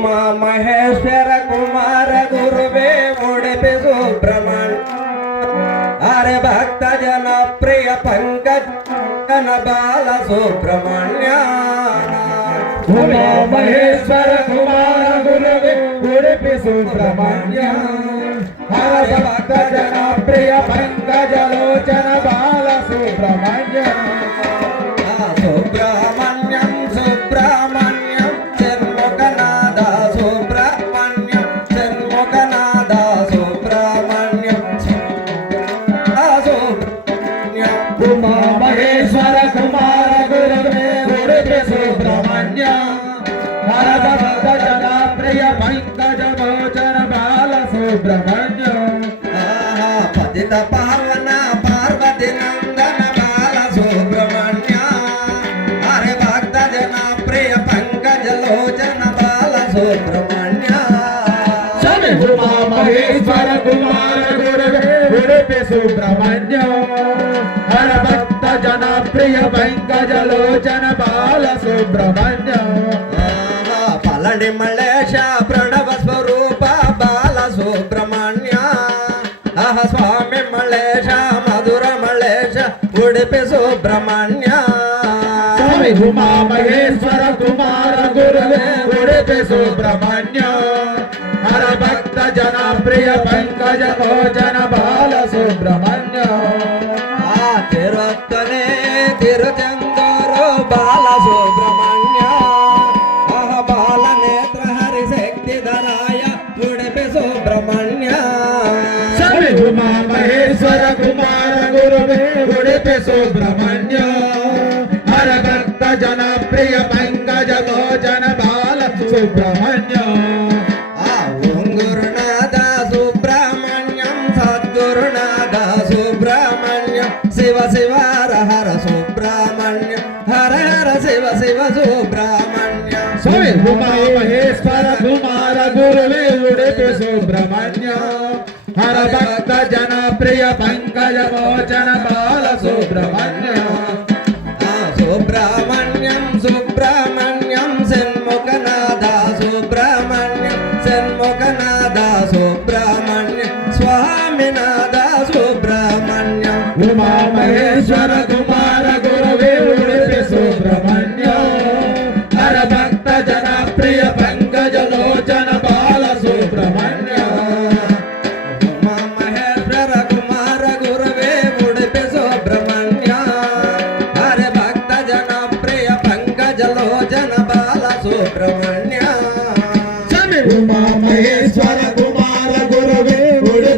उमा महेश्वर कुमार गुरुवे मुड़े सुब्रमण। अरे भक्त जन प्रिय पंकज कन बाल सुब्रमण्य। उमा महेश्वर कुमार गुरुवे मुड़े सुब्रमण्य। अरे भक्त जन प्रिय पंकज लोचन बाल सुब्रमण्य। सुब्रमण्य। महेश्वर कुमार गुरवे गुरुवे सुब्रह्मण्य। भक्त जना प्रिय पंकज भोजन बाल सुब्रमण्य पतित पावन पार्वती नंदन बाल सुब्रह्मण्य। हरे भक्त जना प्रिय पंकज लोचन बाल सुब्रह्मण्य। महेश्वर कुमार गुरवे భుడిపిసు ప్రమణ్యం హర భక్త జనప్రియ వెంకజలోచన బాల సుబ్రహ్మణ్యం. పలని మలేష ప్రణవ స్వరూప బాల సుబ్రహ్మణ్య. అహ స్వామి మలేష మధుర మలేష ఉడిపి సుబ్రహ్మణ్య. స్వామి ఉమా మహేశ్వర కుమార గురువే ఉడిపి సుబ్రహ్మణ్య. హర భక్త పంకజ భోజన తిరుచెందూరు బాల సుబ్రహ్మణ్య బాల నేత్ర హరి శక్తి ధరాయ ఉడిపి సుబ్రహ్మణ్య మహేశ్వర కుమార గురు ఉడిపి సుబ్రహ్మణ్య. घुमाए उड़े पे सुब्रमण्य हर भक्त जन प्रिय पंकज मोचन बाल सुब्रमण्य